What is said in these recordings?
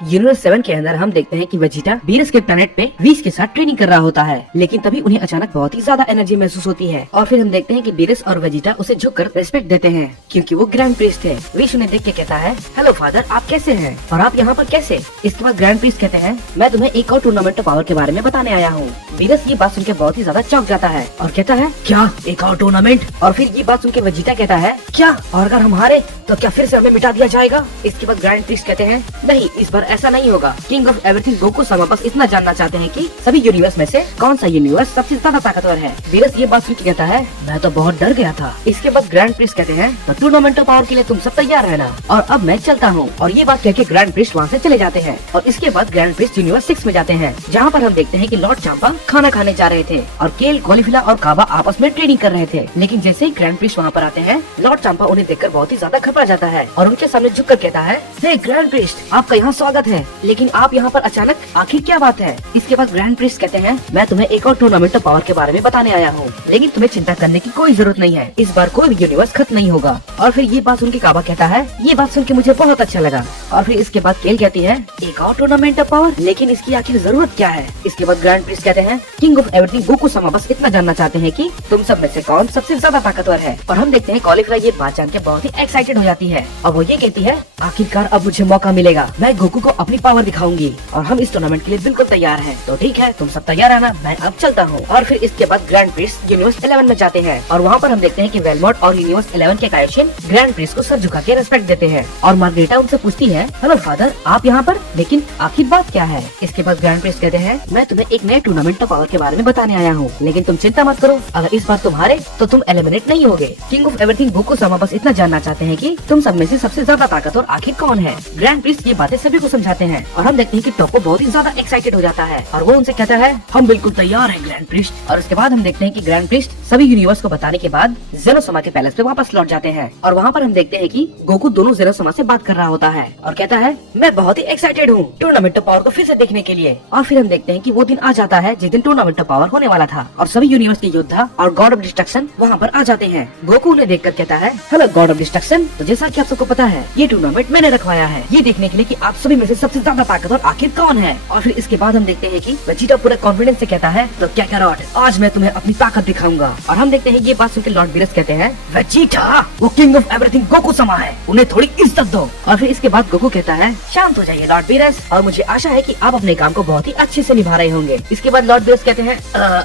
Universe 7 के अंदर हम देखते हैं कि वेजिटा बीरस के प्लेनेट पे व्हीस के साथ ट्रेनिंग कर रहा होता है, लेकिन तभी उन्हें अचानक बहुत ही ज्यादा एनर्जी महसूस होती है और फिर हम देखते हैं कि बीरस और वेजिटा उसे झुककर रिस्पेक्ट देते हैं क्योंकि वो ग्रैंड प्रीस्ट है। व्हीस उन्हें देख के कहता है, हेलो फादर, आप कैसे हैं और आप यहाँ पर कैसे? इसके बाद ग्रैंड प्रीस्ट कहते हैं, मैं तुम्हें एक और टूर्नामेंट ऑफ पावर के बारे में बताने आया हूँ। बीरस ये बात सुनकर बहुत ही ज्यादा चौंक जाता है और कहता है, क्या एक और टूर्नामेंट? और फिर ये बात सुनकर वेजिटा कहता है, क्या? और अगर हम हारे तो क्या फिर से हमें मिटा दिया जाएगा? इसके बाद ग्रैंड प्रीस्ट कहते हैं, नहीं, इस बार ऐसा नहीं होगा। किंग ऑफ एवरीथिंग गोकू समा बस इतना जानना चाहते हैं कि सभी यूनिवर्स में से कौन सा यूनिवर्स सबसे ज्यादा ताकतवर है। बीरस ये बात सुन के कहता है, मैं तो बहुत डर गया था। इसके बाद ग्रैंड प्रीस्ट कहते हैं, तो टूर्नामेंट ऑफ पावर के लिए तुम सब तैयार रहना और अब मैं चलता हूँ। और ये बात कहकर ग्रैंड प्रीस्ट वहाँ से चले जाते हैं और इसके बाद ग्रैंड प्रीस्ट यूनिवर्स 6 में जाते हैं, जहाँ पर हम देखते हैं कि लॉर्ड चांपा खाना खाने जा रहे थे और केल, कॉलीफिला और काबा आपस में ट्रेनिंग कर रहे थे। लेकिन जैसे ही ग्रैंड प्रीस्ट वहाँ पर आते हैं, लॉर्ड चांपा उन्हें देखकर बहुत ही ज्यादा घबरा जाता है और उनके सामने झुककर कहता है, हे ग्रैंड प्रीस्ट, आपका यहाँ स्वागत है, लेकिन आप यहाँ पर अचानक आखिर क्या बात है? इसके बाद ग्रैंड प्रीस्ट कहते हैं, मैं तुम्हें एक और टूर्नामेंट ऑफ पावर के बारे में बताने आया हूँ, लेकिन तुम्हें चिंता करने की कोई जरूरत नहीं है। इस बार कोई भी यूनिवर्स खत्म नहीं होगा। और फिर ये बात सुन के काबा कहता है, ये बात सुन के मुझे बहुत अच्छा लगा। और फिर इसके बाद केल कहती है, एक और टूर्नामेंट ऑफ पावर, लेकिन इसकी आखिर जरूरत क्या है? इसके बाद ग्रैंड प्रीस्ट कहते हैं, किंग ऑफ एवरीथिंग गोकू समा बस इतना जानना चाहते हैं कि तुम सब में से कौन सबसे ज्यादा ताकतवर है। और हम देखते हैं कॉलीफ्ला ये बात जान के बहुत ही एक्साइटेड हो जाती है और वो ये कहती है, आखिरकार अब मुझे मौका मिलेगा, मैं गोकू को अपनी पावर दिखाऊंगी और हम इस टूर्नामेंट के लिए बिल्कुल तैयार हैं। तो ठीक है, तुम सब तैयार रहना, मैं अब चलता हूँ। और फिर इसके बाद ग्रैंड प्रीस्ट यूनिवर्स 11 में जाते हैं और वहाँ पर हम देखते हैं कि वेलमोट और यूनिवर्स 11 के कायोशिन ग्रैंड प्रीस्ट को सर झुका के रिस्पेक्ट देते हैं और मार्गरेटा उनसे पूछती है, हेलो फादर, आप यहाँ पर, लेकिन आखिर बात क्या है? इसके बाद ग्रैंड प्रीस्ट कहते हैं, मैं तुम्हें एक नए टूर्नामेंट ऑफ पावर के बारे में बताने आया हूँ, लेकिन तुम चिंता मत करो, अगर इस बार तुम हारे तो तुम एलिमिनेट नहीं होगे। किंग ऑफ एवरीथिंग गोकू समा बस इतना जानना चाहते हैं कि तुम सब में से सबसे ज्यादा ताकतवर आखिर कौन है। ग्रैंड प्रीस्ट ये बातें सभी को समझाते हैं और हम देखते हैं कि टोको बहुत ही ज्यादा एक्साइटेड हो जाता है और वो उनसे कहता है, हम बिल्कुल तैयार हैं ग्रैंड प्रीस्ट। और उसके बाद हम देखते हैं कि ग्रैंड प्रीस्ट सभी यूनिवर्स को बताने के बाद जेनोसमा के पैलेस पे वापस लौट जाते हैं और वहाँ पर हम देखते हैं कि गोकू दोनों जेनोसमा से बात कर रहा होता है और कहता है, मैं बहुत ही एक्साइटेड हूँ टूर्नामेंट ऑफ पावर को फिर से देखने के लिए। और फिर हम देखते हैं कि वो दिन आ जाता है जिस दिन टूर्नामेंट ऑफ पावर होने वाला था और सभी यूनिवर्स के योद्धा और गॉड ऑफ डिस्ट्रक्शन वहाँ पर आ जाते हैं। गोकू उन्हें देखकर कहता है, हेलो गॉड ऑफ डिस्ट्रक्शन, तो जैसा कि आप सबको पता है, ये टूर्नामेंट मैंने रखवाया है ये देखने के लिए कि आप सभी में से सबसे ज्यादा ताकतवर आखिर कौन है। और फिर इसके बाद हम देखते हैं कि वेजिटा पूरा कॉन्फिडेंस से कहता है, तो क्या कैरोट, आज मैं तुम्हें अपनी ताकत दिखाऊंगा। और हम देखते हैं ये बात सुनकर लॉर्ड बीरस कहते हैं, वेजिटा, वो किंग ऑफ एवरीथिंग गोकू समा है, उन्हें थोड़ी इज्जत दो। और फिर इसके बाद गोकू कहता है, शांत हो जाइए लॉर्ड बीरस, और मुझे आशा है कि आप अपने काम को बहुत ही अच्छे से निभा रहे होंगे। इसके बाद लॉर्ड बीरस कहते हैं,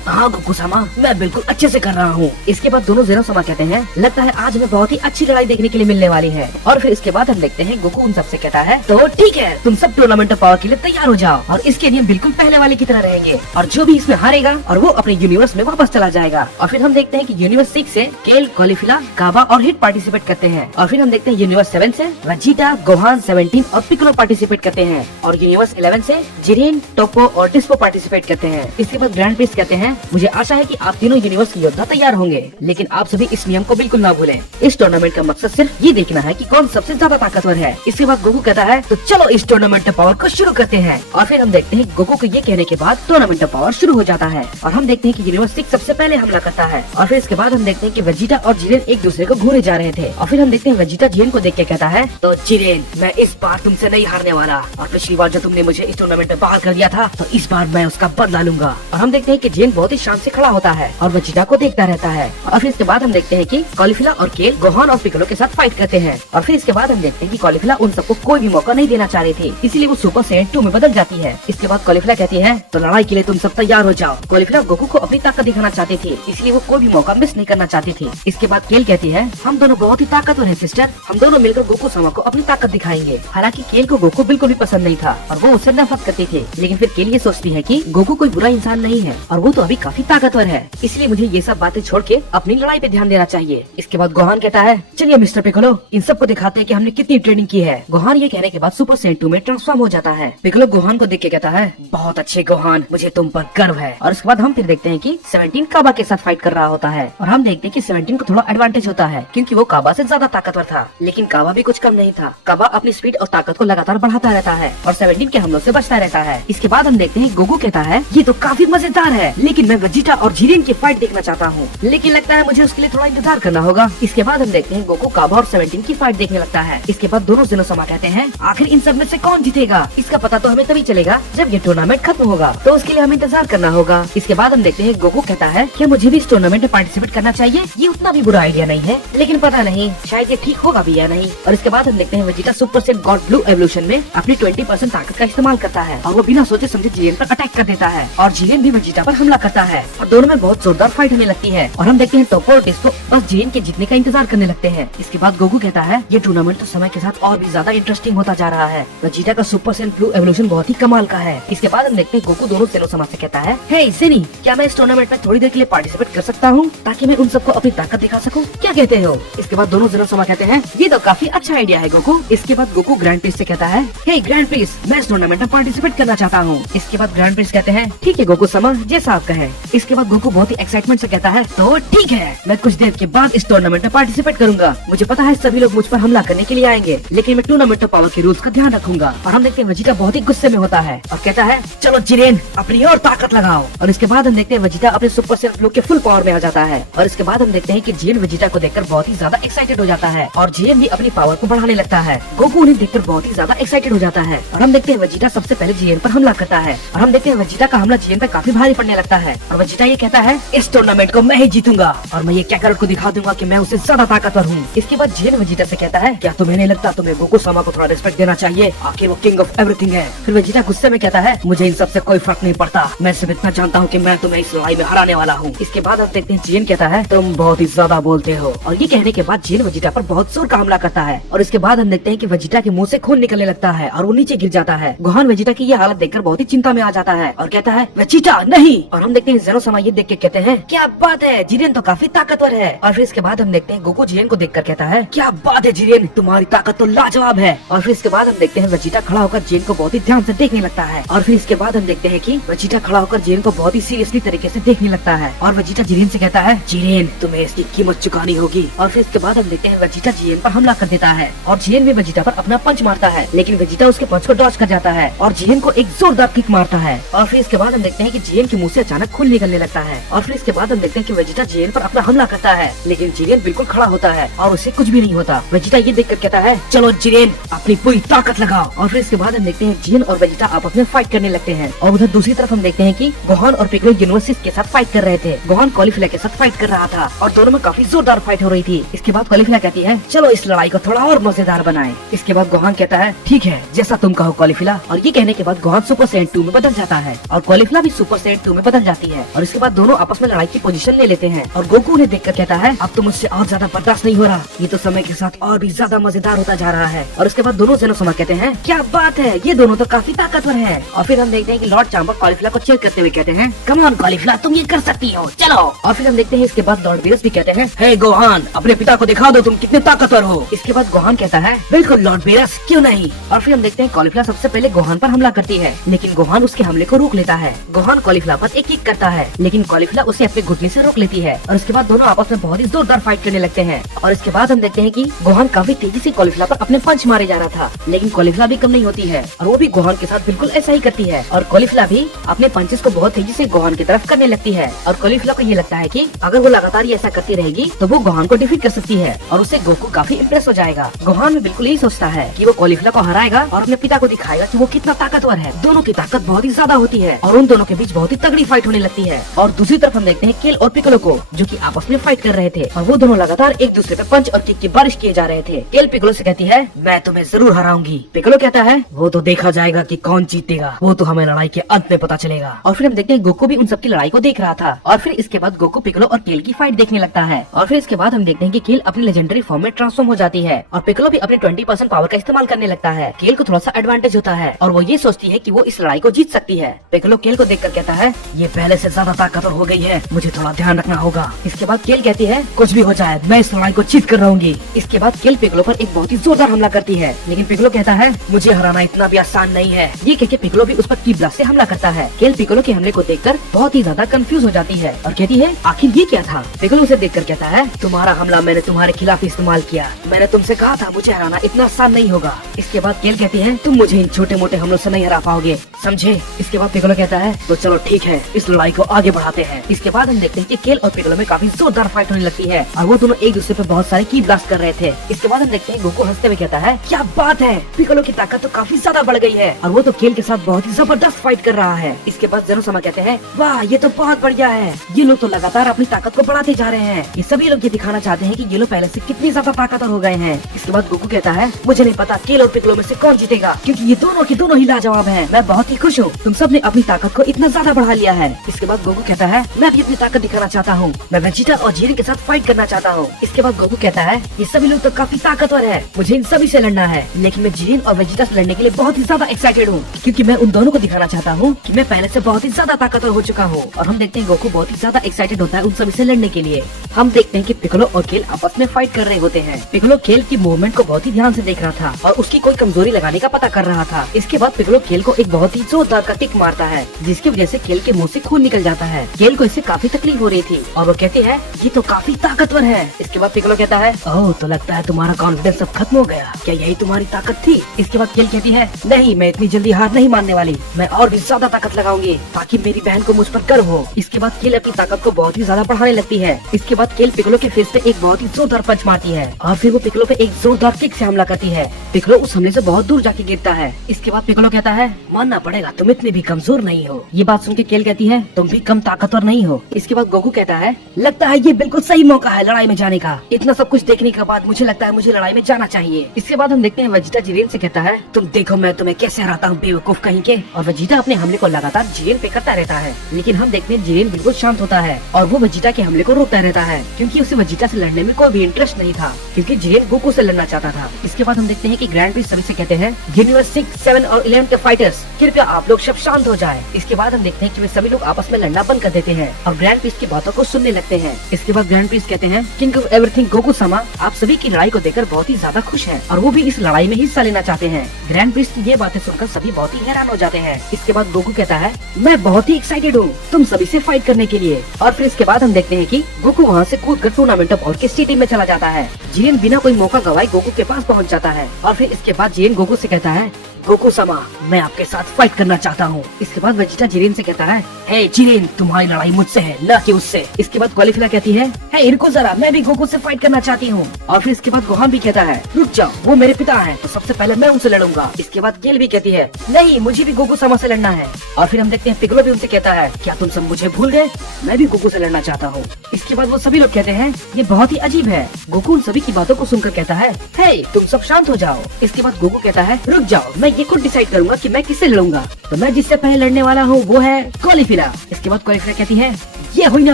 हाँ गोकू समा, मैं बिल्कुल अच्छे से कर रहा हूँ। इसके बाद दोनों जेनोसमा कहते हैं, लगता है आज हमें बहुत ही अच्छी लड़ाई देखने के लिए मिलने वाली है। और फिर इसके बाद हम देखते हैं गोकू उन सबसे कहता है, तो ठीक है, तुम सब टूर्नामेंट ऑफ पावर के लिए तैयार हो जाओ और इसके नियम बिल्कुल पहले वाले की तरह रहेंगे और जो भी इसमें हारेगा और वो अपने यूनिवर्स में वापस चला जाएगा। और फिर हम देखते हैं कि यूनिवर्स 6 से केल, कॉलीफिला, काबा और हिट पार्टिसिपेट करते हैं। और फिर हम देखते हैं यूनिवर्स 7 से वेजिटा, गोहान, 17 और पिकोलो पार्टिसिपेट करते हैं और यूनिवर्स 11 से जिरेन, टोपो और डिस्पो पार्टिसिपेट करते हैं। इसके बाद ग्रैंड प्रीस्ट कहते हैं, मुझे आशा है कि आप तीनों यूनिवर्स के योद्धा तैयार होंगे, लेकिन आप सभी इस नियम को बिल्कुल ना भूलें। इस टूर्नामेंट का मकसद सिर्फ ये देखना है कि कौन सबसे ज्यादा ताकतवर है। इसके बाद गोकू कहता है, तो चलो इस टूर्नामेंट ऑफ पावर को शुरू करते हैं। और फिर हम देखते हैं गोकू के ये कहने के बाद टूर्नामेंट ऑफ पावर शुरू हो जाता है और हम देखते हैं कि यूनिवर्स 6 सबसे पहले हमला करता है। और फिर इसके बाद हम देखते हैं कि वेजिटा और जिरेन एक दूसरे को घूरे जा रहे थे। और फिर हम देखते हैं वेजिटा जिरेन को देख के कहता है, तो जिरेन, मैं इस बार तुमसे नहीं हारने वाला और पिछली बार जो तुमने मुझे इस टूर्नामेंट में बाहर कर दिया था, तो इस बार मैं उसका बदला लूंगा। और हम देखते हैं कि जिरेन बहुत ही शांत से खड़ा होता है और वेजिटा को देखता रहता है। और फिर इसके बाद हम देखते हैं कि कॉलीफिला और केल, गोहान और पिकोलो के साथ फाइट करते हैं। और फिर इसके बाद हम देखते हैं कि कॉलीफिला उन सबको कोई भी मौका नहीं देना चाह रही थी, इसीलिए वो सुपर सैयन 2 में बदल जाती है। इसके बाद कॉलीफिला कहती है, तो लड़ाई के लिए तुम सब तैयार हो जाओ। कॉलीफिला गोकू को अपनी ताकत दिखाना चाहती थी, इसलिए वो कोई भी मौका मिस नहीं करना चाहती थी। इसके बाद केल कहती है, हम दोनों बहुत ही ताकतवर हैं सिस्टर, हम दोनों मिलकर गोकू समा को अपनी ताकत दिखाएंगे। हालांकि केल को गोकू बिल्कुल भी पसंद नहीं था और वो उससे नफरत करती थी, लेकिन फिर केल ये सोचती है कि गोकू कोई बुरा इंसान नहीं है और वो तो अभी काफी ताकतवर है, इसलिए मुझे ये सब बातें छोड़ के अपनी लड़ाई पे ध्यान देना चाहिए। इसके बाद गोहान कहता है, चलिए मिस्टर पिकोलो, इन सबको दिखाते हैं कि हमने कितनी ट्रेनिंग की है। गोहान ये कहने के बाद सुपर सैयन 2 में ट्रांसफॉर्म हो जाता है। पिकोलो गोहान को देख के कहता है, बहुत अच्छे गोहान, मुझे तुम पर गर्व है। और उसके बाद हम फिर देखते हैं कि 17 काबा के साथ फाइट कर रहा होता है और हम देखते हैं कि 17 को थोड़ा एडवांटेज होता है क्योंकि वो काबा से ज्यादा ताकतवर था, लेकिन काबा भी कुछ कम नहीं था। काबा अपनी स्पीड और ताकत को लगातार बढ़ाता रहता है और 17 के हमलों से बचता रहता है। इसके बाद हम देखते हैं गोकू कहता है ये तो काफी मजेदार है, लेकिन मैं वेजिटा और जिरेन की फाइट देखना चाहता हूँ, लेकिन लगता है मुझे उसके लिए थोड़ा इंतजार करना होगा। इसके बाद हम देखते हैं गोकू काबा और 17 की फाइट देखने लगता है। इसके बाद दोनों जेनोसामा कहते हैं आखिर इन सब में से कौन जीतेगा, इसका पता तो हमें तभी चलेगा जब ये टूर्नामेंट खत्म होगा, तो उसके लिए हमें इंतजार करना होगा। इसके बाद हम देखते हैं गोकू कहता है क्या मुझे भी इस टूर्नामेंट में पार्टिसिपेट करना चाहिए, ये उतना भी बुरा आइडिया नहीं है, लेकिन पता नहीं शायद ये ठीक होगा भी या नहीं। और इसके बाद हम देखते हैं Vegeta super set God blue evolution में अपनी 20% ताकत का इस्तेमाल करता है और वो बिना सोचे समझे जिरेन पर अटैक कर देता है और जिरेन भी वेजिटा पर हमला करता है और दोनों में बहुत जोरदार फाइट होने लगती है। और हम देखते हैं टोपो और डिस्को बस जिरेन के जीतने का इंतजार करने लगते हैं। इसके बाद गोकू कहता है ये टूर्नामेंट तो समय के साथ और भी ज्यादा इंटरेस्टिंग होता जा रहा है, वेजिटा का सुपर सेट ब्लू एवोल्यूशन बहुत ही कमाल का है। इसके बाद हम देखते हैं गोकू दोनों जेनोसामा से कहता है हे ज़ेनी, क्या मैं इस टूर्नामेंट में थोड़ी देर के लिए पार्टिसिपेट कर सकता हूँ ताकि मैं उन सबको अपनी ताकत दिखा सकूं, क्या कहते हो? इसके बाद दोनों जेनोसामा कहते हैं ये तो काफी अच्छा आइडिया है गोकू। इसके बाद गोकू ग्रैंड प्रिंस से कहता है हे ग्रैंड प्रिंस, मैं इस टूर्नामेंट में पार्टिसिपेट करना चाहता हूँ। इसके बाद ग्रैंड प्रिंस कहते हैं ठीक है गोकू समा, जैसा आप कहें। इसके बाद गोकू बहुत ही एक्साइटमेंट से कहता है तो ठीक है, मैं कुछ देर के बाद इस टूर्नामेंट में पार्टिसिपेट करूंगा। मुझे पता है सभी लोग मुझ पर हमला करने के लिए आएंगे, लेकिन मैं टूर्नामेंट ऑफ पावर के रूल्स का ध्यान रखूंगा। और हम देखते हैं वेजिटा बहुत ही गुस्से में होता है और कहता है चलो जिरेन अपनी और ताकत लगाओ। और इसके बाद हम देखते हैं वेजिटा अपने सुपर सेल फ्लू के फुल पावर में आ जाता है और इसके बाद हम देखते हैं कि जिरेन वेजिटा को देखकर बहुत ही ज्यादा एक्साइटेड हो जाता है और जिरेन भी अपनी पावर को बढ़ाने लगता है। गोकू उन्हें देखकर बहुत ही ज्यादा एक्साइटेड हो जाता है और हम देखते हैं वेजिटा सबसे पहले जिरेन पर हमला करता है और हम देखते हैं वेजिटा का हमला जिरेन पर काफी भारी पड़ने लगता है और वेजिटा ये कहता है इस टूर्नामेंट को मैं ही जीतूंगा और मैं ये कैकरेट को दिखा दूंगा कि मैं उससे ज्यादा ताकतवर हूँ। इसके बाद जिरेन वेजिटा से कहता है क्या तुम्हें नहीं लगता तुम्हें गोकू सामा को थोड़ा रिस्पेक्ट देना चाहिए, आखिर वो किंग ऑफ एवरीथिंग है। फिर वेजिटा गुस्से में कहता है मुझे इन सबसे कोई फर्क नहीं पड़ता, मैं सिर्फ इतना जानता हूँ कि मैं तुम्हें इस लड़ाई में हराने वाला हूँ। इसके बाद हम देखते हैं जिरेन कहता है तुम बहुत ही ज्यादा बोलते हो और ये कहने के बाद जिरेन वेजिटा पर बहुत जोर का हमला करता है और इसके बाद हम देखते हैं कि वेजिटा के मुंह से खून निकलने लगता है और वो नीचे गिर जाता है। गोहान वेजिटा की ये हालत देखकर बहुत ही चिंता में आ जाता है और कहता है वेजिटा नहीं। और हम देखते हैं जेनोसामा ये देख के कहते हैं क्या बात है, जिरेन तो काफी ताकतवर है। और फिर इसके बाद हम देखते हैं गोकू जिरेन को देखकर कहता है क्या बात है जिरेन, तुम्हारी ताकत तो लाजवाब है। और फिर इसके बाद हम देखते हैं वेजिटा खड़ा होकर जिरेन को बहुत ही ध्यान से देखने लगता है और फिर इसके बाद हम देखते हैं कि वेजिटा खड़ा होकर जिरेन को बहुत ही सीरियसली तरीके से देखने लगता है और वेजिटा जिरेन से कहता है जिरेन तुम्हें इसकी कीमत चुकानी होगी। और फिर इसके बाद हम देखते हैं वेजिटा जिरेन पर हमला कर देता है और जिरेन भी वेजिटा पर अपना पंच मारता है, लेकिन वेजिटा उसके पंच को डॉज कर जाता है और जिरेन को एक जोरदार किक मारता है। और फिर इसके बाद हम देखते हैं कि जिरेन के मुंह से अचानक खून निकलने लगता है और फिर इसके बाद हम देखते हैं कि वेजिटा जिरेन पर अपना हमला करता है, लेकिन जिरेन बिल्कुल खड़ा होता है और उसे कुछ भी नहीं होता। वेजिटा ये देखकर कहता है चलो जिरेन अपनी पूरी ताकत लगाओ। और फिर इसके बाद हम देखते हैं जिरेन और वेजिटा आपस में फाइट करने लगते हैं और उधर दूसरी तरफ हम देखते हैं कि गोहान और पिक्कोलो यूनिवर्सिस के साथ फाइट कर रहे थे। गोहान कॉलीफ्ला के साथ फाइट कर रहा था और दोनों में काफी जोरदार फाइट हो रही थी। इसके बाद कॉलीफ्ला कहती है चलो इस लड़ाई को थोड़ा और मजेदार बनाएं। इसके बाद गोहान कहता है ठीक है जैसा तुम कहो कॉलीफ्ला। और ये कहने के बाद गोहान सुपर सैयन 2 में बदल जाता है और कॉलीफ्ला भी सुपर सैयन 2 में बदल जाती है और इसके बाद दोनों आपस में लड़ाई की पोजीशन ले लेते हैं और गोकू उन्हें देखकर कहता है अब तो मुझसे और ज्यादा बर्दाश्त नहीं हो रहा, ये तो समय के साथ और भी ज्यादा मजेदार होता जा रहा है। और उसके बाद दोनों जेनोसामा कहते हैं क्या बात है, ये दोनों तो काफी ताकतवर है। और फिर हम देखते हैं कि लॉर्ड चांबर कॉलीफ्ला को चेक करते हुए कहते हैं कम ऑन कॉलीफ्ला तुम ये कर सकती हो, चलो। और फिर हम देखते हैं इसके बाद लॉर्ड बीरस भी कहते हैं हे गोहान अपने पिता को दिखा दो तुम कितने ताकतवर हो। इसके बाद गोहान कहता है बिल्कुल लॉर्ड बीरस क्यों नहीं। और फिर हम देखते हैं कॉलीफ्ला सबसे पहले गोहान पर हमला करती है, लेकिन गोहान उसके हमले को रोक लेता है। गोहान कॉलीफ्ला पर एक किक करता है, लेकिन कॉलीफ्ला उसे अपने घुटने से रोक लेती है और उसके बाद दोनों आपस में बहुत ही जोरदार फाइट करने लगते हैं। और इसके बाद हम देखते हैं कि गोहान काफी तेजी से कॉलीफ्ला पर अपने पंच मारे जा रहा था, लेकिन कॉलीफ्ला भी कम नहीं होती है और वो भी गोहान के साथ बिल्कुल ऐसा ही करती है और कॉलीफ्ला भी अपने पंचेस को बहुत तेजी से गोहान की तरफ करने लगती है। और कॉलीफ्ला को ये लगता है कि अगर वो लगातार ये ऐसा करती रहेगी तो वो गोहान को डिफीट कर सकती है और उससे गोकू काफी इम्प्रेस हो जाएगा। गोहान भी बिल्कुल यही सोचता है कि वो कॉलीफ्ला को हराएगा और अपने पिता को दिखाएगा कि वो कितना ताकतवर है। दोनों की ताकत बहुत ही ज्यादा होती है और उन दोनों के बीच बहुत ही तगड़ी फाइट होने लगती है। और दूसरी तरफ हम देखते हैं केल और पिक्कोलो को जो कि आपस में फाइट कर रहे थे और वो दोनों लगातार एक दूसरे पे पंच और किक की बारिश किए जा रहे थे। केल पिक्कोलो से कहती है मैं तुम्हें जरूर हराऊंगी। पिक्कोलो कहता है वो तो देखा जाएगा कि कौन जीतेगा, वो तो हमें लड़ाई के अंत में पता चलेगा। और फिर हम देखते हैं गोकू भी उन सबकी लड़ाई को देख रहा था और फिर इसके बाद गोकू पिक्कोलो और केल की फाइट देखने लगता है। और फिर इसके बाद हम देखते हैं कि केल अपनी लेजेंडरी फॉर्म में ट्रांसफॉर्म हो जाती है और पिक्कोलो भी अपने 20% पावर का इस्तेमाल करने लगता है। केल को थोड़ा सा एडवांटेज होता है और वो ये सोचती है कि वो इस लड़ाई को जीत सकती है। पिक्कोलो केल को देखकर कहता है ये पहले से ज्यादा ताकतवर हो गई है, मुझे थोड़ा ध्यान रखना होगा। इसके बाद केल कहती है कुछ भी हो जाए मैं इस लड़ाई को जीत कर रहूंगी। इसके बाद केल पिक्कोलो पर एक बहुत ही जोरदार हमला करती है, लेकिन पिक्कोलो कहता है मुझे हराना इतना भी आसान नहीं है। ये कहकर पिक्कोलो भी उस पर की ब्लास्ट से हमला करता है। केल पिक्कोलो के हमले को देखकर बहुत ही ज्यादा कंफ्यूज हो जाती है और कहती है आखिर ये क्या था। पिक्कोलो उसे देखकर कहता है तुम्हारा हमला मैंने तुम्हारे खिलाफ इस्तेमाल किया, मैंने तुमसे कहा था मुझे हराना इतना आसान नहीं होगा। इसके बाद केल कहती है तुम मुझे इन छोटे मोटे हमलों से नहीं हरा पाओगे, समझे। इसके बाद पिकोलो कहता है तो चलो ठीक है, इस लड़ाई को आगे बढ़ाते हैं। इसके बाद हम देखते हैं कि केल और पिकोलो में काफी जोरदार फाइट होने लगती है और वो दोनों एक दूसरे पे बहुत सारे की ब्लास्ट कर रहे थे। इसके बाद हम देखते हैं गोकू हंसते हुए कहता है क्या बात है, पिकोलो की ताकत तो काफी ज्यादा बढ़ गई है और वो तो केल के साथ बहुत ही जबरदस्त फाइट कर रहा है। इसके बाद ज़ेरोसामा कहते हैं वाह ये तो बहुत बढ़िया है, ये लोग तो लगातार अपनी ताकत को बढ़ाते जा रहे हैं। ये सभी लोग ये दिखाना चाहते हैं कि ये लोग पहले से कितनी ज्यादा ताकतवर हो गए हैं। इसके बाद गोकू कहता है मुझे नहीं पता केल और पिकोलो में से कौन जीतेगा, क्योंकि ये दोनों के दोनों ही लाजवाब हैं। मैं बहुत ही खुश हूँ, तुम सब ने अपनी ताकत को इतना ज्यादा बढ़ा लिया है। इसके बाद गोकू कहता है मैं भी अपनी ताकत दिखाना चाहता हूँ, मैं वेजिटा और जिरेन के साथ फाइट करना चाहता हूँ। इसके बाद गोकू कहता है ये सभी लोग तो काफी ताकतवर है, मुझे इन सभी से लड़ना है, लेकिन मैं जिरेन और वेजिटा से लड़ने के लिए बहुत ही ज्यादा एक्साइटेड हूँ, क्योंकि मैं उन दोनों को दिखाना चाहता हूँ कि मैं पहले से बहुत ही ज्यादा ताकतवर हो चुका हूँ। और हम देखते हैं गोकू बहुत ही ज्यादा एक्साइटेड होता है उन सभी से लड़ने के लिए। हम देखते हैं कि पिकोलो और केल आपस में फाइट कर रहे होते हैं। पिकोलो केल की मूवमेंट को बहुत ही ध्यान से देख रहा था और उसकी कोई कमजोरी लगाने का पता कर रहा था। इसके बाद पिकोलो केल को एक बहुत ही जोरदार का किक मारता है, जिसकी वजह से केल के मुंह से खून निकल जाता है। केल को इससे काफी तकलीफ हो रही थी और वो कहती है ये तो काफी ताकतवर है। इसके बाद पिकोलो कहता है ओह तो लगता है तुम्हारा कॉन्फिडेंस अब खत्म हो गया, क्या यही तुम्हारी ताकत थी। इसके बाद केल कहती है नहीं, मैं इतनी जल्दी हार नहीं मानने वाली, मैं और भी ज्यादा ताकत लगाऊंगी ताकि मेरी बहन को मुझ पर गर्व हो। इसके बाद केल अपनी ताकत को बहुत ही ज्यादा बढ़ाने लगती है। इसके बाद केल पिकोलो के फेस पे एक बहुत ही जोरदार पंच मारती है और फिर वो पिकोलो पे एक जोरदार किक से हमला करती है। पिकोलो उस हमले से बहुत दूर जाके गिरता है। इसके बाद पिकोलो कहता है मानना पड़ेगा तुम इतने भी कमजोर नहीं हो। ये बात सुन के केल कहती है तुम भी कम ताकतवर नहीं हो। इसके बाद गोकू कहता है लगता है ये बिल्कुल सही मौका है लड़ाई में जाने का, इतना सब कुछ देखने के बाद मुझे लगता है मुझे लड़ाई में जाना चाहिए। इसके बाद हम देखते हैं वेजिटा जिरेन से कहता है तुम देखो मैं तुम्हें कैसे हराता हूँ बेवकूफ कहीं के। और वेजिटा अपने हमले को लगातार जिरेन पे करता रहता है, लेकिन हम देखते हैं जिरेन बिल्कुल शांत होता है और वो वेजिटा के हमले को रोकता रहता है, क्योंकि उसे वेजिटा से लड़ने में कोई भी इंटरेस्ट नहीं था, क्योंकि जिरेन गोकू से लड़ना चाहता था। इसके बाद हम देखते हैं कि ग्रैंड प्रिंस सभी से कहते हैं यूनिवर्स 6, 7 और 11 के फाइटर्स कृपया आप लोग सब शांत हो जाए। इसके बाद हम देखते हैं कि वे सभी लोग आपस में लड़ना बंद कर देते हैं और ग्रैंड प्रिंस की बातों को सुनने लगते हैं। इसके बाद ग्रैंड प्रिंस कहते हैं किंग ऑफ एवरीथिंग गोकू समा आप सभी की लड़ाई को देखकर बहुत ही ज्यादा खुश हैं और वो भी इस लड़ाई में हिस्सा लेना चाहते हैं। ग्रैंड प्रिंस की ये बातें सुनकर सभी बहुत ही हैरान हो जाते हैं। इसके बाद गोकू कहता है मैं बहुत ही एक्साइटेड हूँ तुम सभी से फाइट करने के लिए। और फिर इसके बाद हम देखते हैं कि गोकू वहाँ से कूदकर टूर्नामेंट ऑफ और के सिटी में चला जाता है। जिरेन बिना कोई मौका गवाए गोकू के पास पहुँच जाता है और फिर इसके बाद जिरेन गोकू से कहता है गोकू समा मैं आपके साथ फाइट करना चाहता हूँ। इसके बाद वेजिटा जिरेन से कहता है हे जिरेन तुम्हारी लड़ाई मुझसे है न कि उससे। इसके बाद कॉलीफिला कहती है हे रुको जरा मैं भी गोकू से फाइट करना चाहती हूँ। और फिर इसके बाद गोहान भी कहता है रुक जाओ वो मेरे पिता हैं तो सबसे पहले मैं उनसे लड़ूंगा। इसके बाद केल भी कहती है नहीं मुझे भी गोकू समा से लड़ना है। और फिर हम देखते हैं पिकोलो भी उनसे कहता है क्या तुम सब मुझे भूल गए, मैं भी गोकू से लड़ना चाहता हूँ। इसके बाद वो सभी लोग कहते हैं ये बहुत ही अजीब है। गोकू उन सभी की बातों को सुनकर कहता है हे तुम सब शांत हो जाओ। इसके बाद गोकू कहता है रुक जाओ मैं ये खुद डिसाइड करूंगा कि मैं किससे लड़ूंगा, तो मैं जिससे पहले लड़ने वाला हूँ वो है कॉलीफिला। इसके बाद कॉलीफिला कहती है ये हुई ना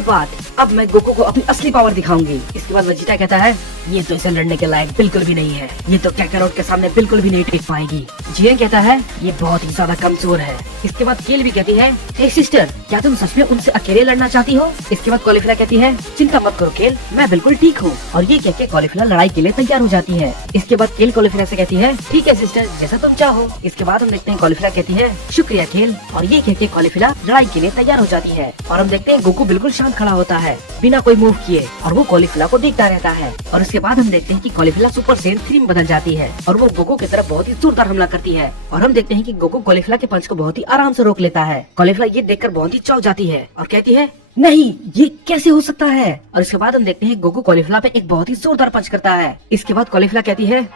बात, अब मैं गोकू को अपनी असली पावर दिखाऊंगी। इसके बाद वेजिटा कहता है ये तो इसे लड़ने के लायक बिल्कुल भी नहीं है, ये तो कैकारोट के सामने बिल्कुल भी नहीं टिक पाएगी। जिरेन कहता है ये बहुत ही ज्यादा कमजोर है। इसके बाद केल भी कहती है हे सिस्टर क्या तुम सच में उनसे अकेले लड़ना चाहती हो। इसके बाद कॉलीफिला कहती है चिंता मत करो केल मैं बिल्कुल ठीक हूँ। और ये कह के कॉलीफिला लड़ाई के लिए तैयार हो जाती है। इसके बाद केल कॉलीफिला से कहती है ठीक है सिस्टर जैसा तुम चाहो। इसके बाद हम देखते हैं कॉलीफिला कहती है शुक्रिया केल। और ये कह के कॉलीफिला लड़ाई के लिए तैयार हो जाती है और हम देखते हैं गोकू बिल्कुल शांत खड़ा होता है बिना कोई मूव किए और वो कॉलीफिला को देखता रहता है। और उसके बाद हम देखते हैं कि कॉलीफिला सुपर सेन 3 में बदल जाती है और वो गोकू की तरफ बहुत ही जोरदार हमला करती है। और हम देखते हैं कि गोकू कॉलीफिला के पंच को बहुत ही आराम से रोक लेता है। कॉलीफिला ये देखकर बहुत ही चौंक जाती है और कहती है नहीं ये कैसे हो सकता है। और इसके बाद हम देखते हैं गोकू कॉलीफिला पे एक बहुत ही जोरदार पंच करता है। इसके बाद कॉलीफिला कहती है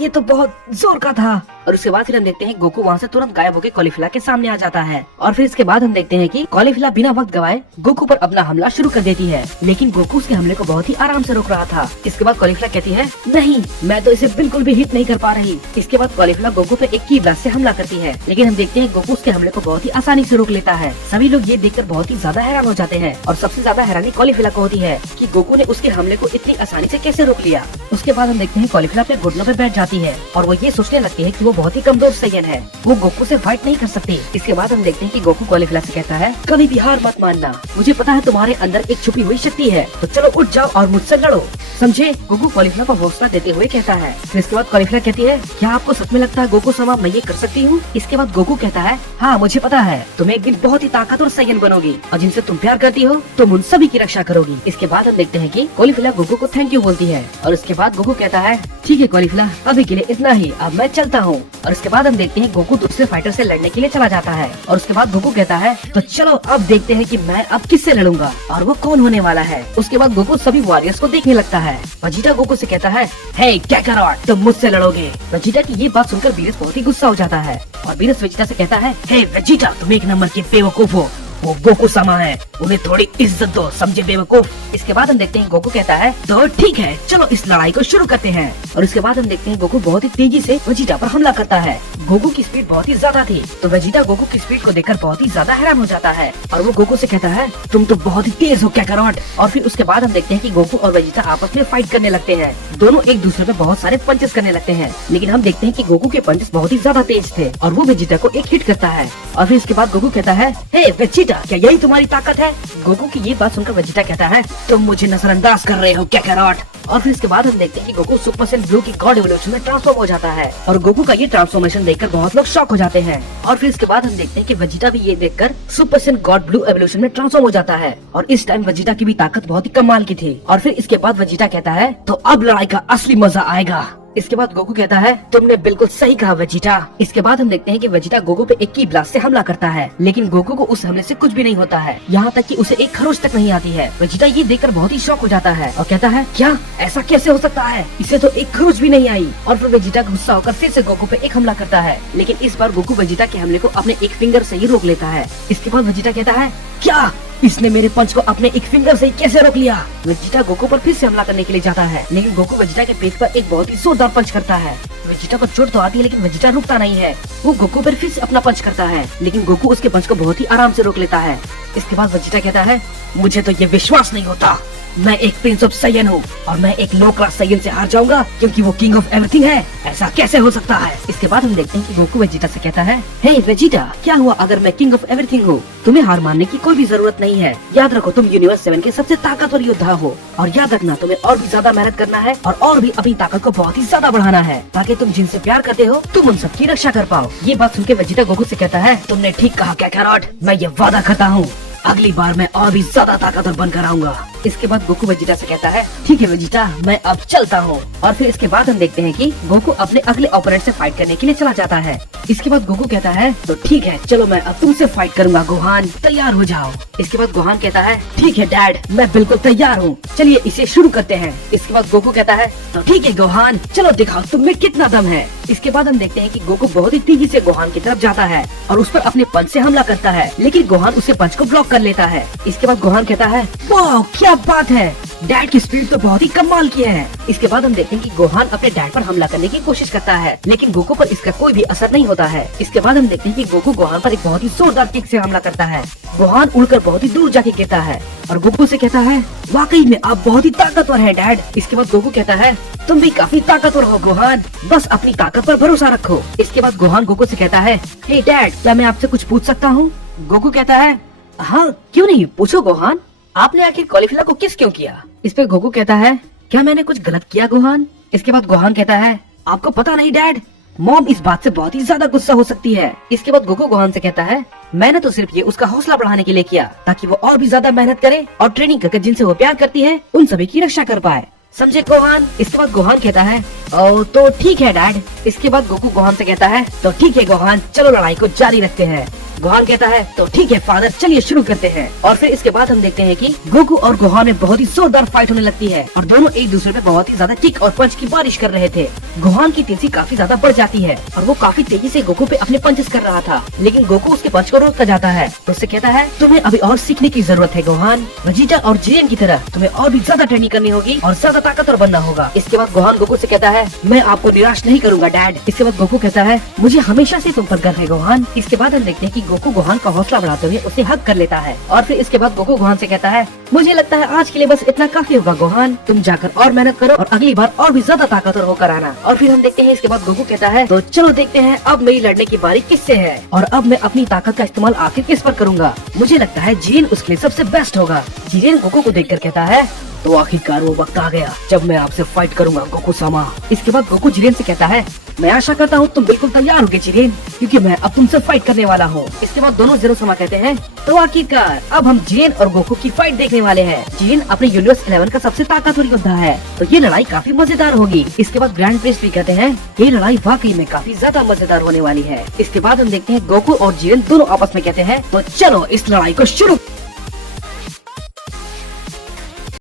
ये तो बहुत जोर का था। और उसके बाद फिर हम देखते हैं गोकू वहाँ से तुरंत गायब होकर कॉलीफिला के सामने आ जाता है। और फिर इसके बाद हम देखते हैं कि कॉलीफिला बिना वक्त गवाए गोकू पर अपना हमला शुरू कर देती है, लेकिन गोकू उसके हमले को बहुत ही आराम से रोक रहा था। इसके बाद कॉलीफिला कहती है नहीं मैं तो इसे बिल्कुल भी हिट नहीं कर पा रही। इसके बाद कॉलीफिला गोकू पे एक की ब्लास्ट से हमला करती है, लेकिन हम देखते हैं गोकू उसके हमले को बहुत ही आसानी से रोक लेता है। सभी लोग ये देखकर बहुत ही ज्यादा हैरान हो जाते हैं और सबसे ज्यादा हैरानी कॉलीफिला को होती है कि गोकू ने उसके हमले को इतनी आसानी से कैसे रोक लिया। उसके बाद हम देखते हैं कॉलीफिला अपने घुटनों पे बैठ जाती है और वो ये सोचने लगती है कि वो बहुत ही कमजोर सैयन है, वो गोकू से फाइट नहीं कर सकती। इसके बाद हम देखते हैं कि गोकू कॉलीफिला से कहता है कभी भी हार मत मानना, मुझे पता है तुम्हारे अंदर एक छुपी हुई शक्ति है, तो चलो उठ जाओ और मुझसे लड़ो, समझे। गोकू कॉलीफिला को हौसला देते हुए कहता है। फिर इसके बाद कॉलीफिला कहती है क्या आपको सच में लगता है गोकू समा मैं ये कर सकती हूँ। इसके बाद गोकू कहता है हाँ मुझे पता है तुम एक दिन बहुत ही ताकतवर सैयन बनोगी और जिनसे तुम प्यार करती हो तुम उन सभी की रक्षा करोगी। इसके बाद हम देखते हैं कि कॉलीफिला गोकू को थैंक यू बोलती है और उसके बाद गोकू कहता है ठीक है कॉलीफिला अब अभी के लिए इतना ही, अब मैं चलता हूँ। और उसके बाद हम देखते हैं गोकू दूसरे फाइटर से लड़ने के लिए चला जाता है। और उसके बाद गोकू कहता है तो चलो अब देखते हैं कि मैं अब किससे लड़ूंगा और वो कौन होने वाला है। उसके बाद गोकू सभी वॉरियर्स को देखने लगता है। वेजिटा गोकू से कहता है, हे काकारोट, तुम मुझसे लड़ोगे। वेजिटा की ये बात सुनकर वीरस बहुत ही गुस्सा हो जाता है और वीरस वेजिटा से कहता है, हे वेजिटा, तुम एक नंबर के बेवकूफ हो, वो गोकू समा है, उन्हें थोड़ी इज्जत दो, समझे बेवकूफ। इसके बाद हम देखते हैं गोकू कहता है तो ठीक है, चलो इस लड़ाई को शुरू करते हैं। और इसके बाद हम देखते हैं गोकू बहुत ही तेजी से वेजिटा पर हमला करता है। गोकू की स्पीड बहुत ही ज्यादा थी तो वेजिटा गोकू की स्पीड को देखकर बहुत ही ज्यादा हैरान हो जाता है और वो गोकू से कहता है, तुम तो बहुत ही तेज हो काकारोट। और फिर उसके बाद हम देखते हैं कि गोकू और वेजिटा आपस में फाइट करने लगते हैं। दोनों एक दूसरे पे बहुत सारे पंचेस करने लगते हैं, लेकिन हम देखते हैं कि गोकू के पंचेस बहुत ही ज्यादा तेज थे और वो वेजिटा को एक हिट करता है। और फिर इसके बाद गोकू कहता है, हे वेजिटा, क्या यही तुम्हारी ताकत है? गोकू की ये बात सुनकर वेजिटा कहता है, तुम मुझे नजरअंदाज कर रहे हो काकारोट। और फिर इसके बाद हम देखते हैं कि गोकू सुपर सैयन ब्लू की गॉड एवोल्यूशन में ट्रांसफॉर्म हो जाता है और गोकू का ये ट्रांसफॉर्मेशन देखकर बहुत लोग शॉक हो जाते हैं। और फिर इसके बाद हम देखते हैं कि वेजिटा भी ये देखकर super Saiyan God blue evolution में ट्रांसफॉर्म हो जाता है और इस टाइम वेजिटा की भी ताकत बहुत ही कमाल की थी। और फिर इसके बाद वेजिटा कहता है, तो अब लड़ाई का असली मजा आएगा। इसके बाद गोकू कहता है, तुमने बिल्कुल सही कहा वेजिटा। इसके बाद हम देखते हैं कि वेजिटा गोकू पे एक की ब्लास्ट से हमला करता है, लेकिन गोकू को उस हमले से कुछ भी नहीं होता है, यहाँ तक कि उसे एक खरोच तक नहीं आती है। वेजिटा ये देखकर बहुत ही शॉक हो जाता है और कहता है, क्या ऐसा कैसे हो सकता है, इसे तो एक खरोच भी नहीं आई। और फिर वेजिटा गुस्सा होकर फिर से गोकू पे एक हमला करता है, लेकिन इस बार गोकू वेजिटा के हमले को अपने एक फिंगर से ही रोक लेता है। इसके बाद वेजिटा कहता है, क्या इसने मेरे पंच को अपने एक फिंगर से ही कैसे रोक लिया? वेजिटा गोकू पर फिर से हमला करने के लिए जाता है, लेकिन गोकू वेजिटा के पेट पर एक बहुत ही जोरदार पंच करता है। वेजिटा को चोट तो आती है, लेकिन वेजिटा रुकता नहीं है। वो गोकू पर फिर से अपना पंच करता है, लेकिन गोकू उसके पंच को बहुत ही आराम से रोक लेता है। इसके बाद वेजिटा कहता है, मुझे तो ये विश्वास नहीं होता, मैं एक प्रिंस ऑफ साइयन हूँ और मैं एक लो क्लास साइयन से हार जाऊंगा क्योंकि वो किंग ऑफ एवरीथिंग है, ऐसा कैसे हो सकता है? इसके बाद हम देखते हैं कि गोकू वेजिटा से कहता है, हे वेजिटा, क्या हुआ अगर मैं किंग ऑफ एवरीथिंग हूँ? तुम्हें हार मानने की कोई भी जरूरत नहीं है। याद रखो, तुम यूनिवर्स 7 के सबसे ताकतवर योद्धा हो और याद रखना, तुम्हें और भी ज्यादा मेहनत करना है और भी अपनी ताकत को बहुत ही ज्यादा बढ़ाना है ताकि तुम जिनसे प्यार करते हो तुम उन सबकी रक्षा कर पाओ। ये बात सुनकर वेजिटा गोकू से कहता है, तुमने ठीक कहा काकारोट, मैं ये वादा करता हूँ अगली बार मैं और भी ज्यादा ताकतवर बनकर आऊंगा। इसके बाद गोकू वेजिटा से कहता है, ठीक है वेजिटा, मैं अब चलता हूँ। और फिर इसके बाद हम देखते हैं कि गोकू अपने अगले ओपोनेंट से फाइट करने के लिए चला जाता है। इसके बाद गोकू कहता है, तो ठीक है, चलो मैं अब तुमसे फाइट करूंगा गोहान, तैयार हो जाओ। इसके बाद गोहान कहता है, ठीक है डैड, मैं बिल्कुल तैयार हूँ, चलिए इसे शुरू करते हैं। इसके बाद गोकू कहता है, तो ठीक है गोहान, चलो दिखाओ तुम में कितना दम है। इसके बाद हम देखते हैं कि गोकू बहुत ही तेजी से गोहान की तरफ जाता है और उस पर अपने पंच से हमला करता है, लेकिन गोहान उसे पंच को ब्लॉक कर लेता है। इसके बाद गोहान कहता है, वाह क्या बात है, डैड की स्पीड तो बहुत ही कमाल की है। इसके बाद हम देखते हैं कि गोहान अपने डैड पर हमला करने की कोशिश करता है, लेकिन गोकू पर इसका कोई भी असर नहीं होता है। इसके बाद हम देखते हैं कि गोकू गोहान पर एक बहुत ही जोरदार किक से हमला करता है। गोहान उड़कर बहुत ही दूर जाके गिरता है और गोकू से कहता है, वाकई में आप बहुत ही ताकतवर हैं डैड। इसके बाद गोकू कहता है, तुम भी काफी ताकतवर हो गोहान, बस अपनी ताकत पर भरोसा रखो। इसके बाद गोहान गोकू से कहता है, हे डैड, क्या मैं आपसे कुछ पूछ सकता हूँ? गोकू कहता है, हाँ क्यों नहीं, पूछो गोहान, आपने आखिर कॉलीफ्लावर को किस क्यों किया? इस पे गोकू कहता है, क्या मैंने कुछ गलत किया गोहान? इसके बाद गोहान कहता है, आपको पता नहीं डैड, मॉम इस बात से बहुत ही ज्यादा गुस्सा हो सकती है। इसके बाद गोकू गोहान से कहता है, मैंने तो सिर्फ ये उसका हौसला बढ़ाने के लिए किया ताकि वो और भी ज्यादा मेहनत करे और ट्रेनिंग करके जिनसे वो प्यार करती है उन सभी की रक्षा कर पाए, समझे गोहान? इसके बाद गोहान कहता है, ओ तो ठीक है डैड। इसके बाद गोकू गोहान से कहता है, तो ठीक है गोहान, चलो लड़ाई को जारी रखते हैं। गोहान कहता है, तो ठीक है फादर, चलिए शुरू करते हैं। और फिर इसके बाद हम देखते हैं कि गोकू और गोहान में बहुत ही जोरदार फाइट होने लगती है और दोनों एक दूसरे पे बहुत ही ज्यादा किक और पंच की बारिश कर रहे थे। गोहान की तेजी काफी ज्यादा बढ़ जाती है और वो काफी तेजी से गोकू पे अपने पंचेस कर रहा था, लेकिन गोकू उसके पंच को रोकता जाता है। तो उससे कहता है, तुम्हें अभी और सीखने की जरूरत है गोहान, वेजिटा और जिरेन की तरह तुम्हें और भी ज्यादा ट्रेनिंग करनी होगी और ज्यादा ताकतवर बनना होगा। इसके बाद गोहान गोकू से कहता है, मैं आपको निराश नहीं करूंगा डैड। इसके बाद गोकू कहता है, मुझे हमेशा से तुम पर गर्व है गोहान। इसके बाद हम देखते हैं कि गोकू गोहान का हौसला बढ़ाते हुए उसे हक कर लेता है और फिर इसके बाद गोकू गोहान से कहता है, मुझे लगता है आज के लिए बस इतना काफी होगा गोहान, तुम जाकर और मेहनत करो और अगली बार और भी ज्यादा ताकतवर होकर आना। और फिर हम देखते हैं इसके बाद गोकू कहता है, तो चलो देखते हैं अब मेरी लड़ने की बारी किससे है और अब मैं अपनी ताकत का इस्तेमाल आखिर किस पर करूंगा। मुझे लगता है जिरेन उसके लिए सबसे बेस्ट होगा। जिरेन गोकू को देखकर कहता है, तो आखिरकार वो वक्त आ गया जब मैं आपसे फाइट करूंगा गोकू सामा। इसके बाद गोकू जिरेन से कहता है, मैं आशा करता हूँ तुम बिल्कुल तैयार होगे जिरेन, क्योंकि मैं अब तुमसे फाइट करने वाला हूँ। इसके बाद दोनों जीरो सामा कहते हैं, तो आखिरकार अब हम जिरेन और गोकू की फाइट देखने वाले हैं। जिरेन अपने यूनिवर्स 11 का सबसे ताकतवर योद्धा है, तो ये लड़ाई काफी मजेदार होगी। इसके बाद ग्रैंड प्रिंस भी कहते हैं, ये लड़ाई वाकई में काफी ज्यादा मजेदार होने वाली है। इसके बाद हम देखते हैं गोकू और जिरेन दोनों आपस में कहते हैं, तो चलो इस लड़ाई को शुरू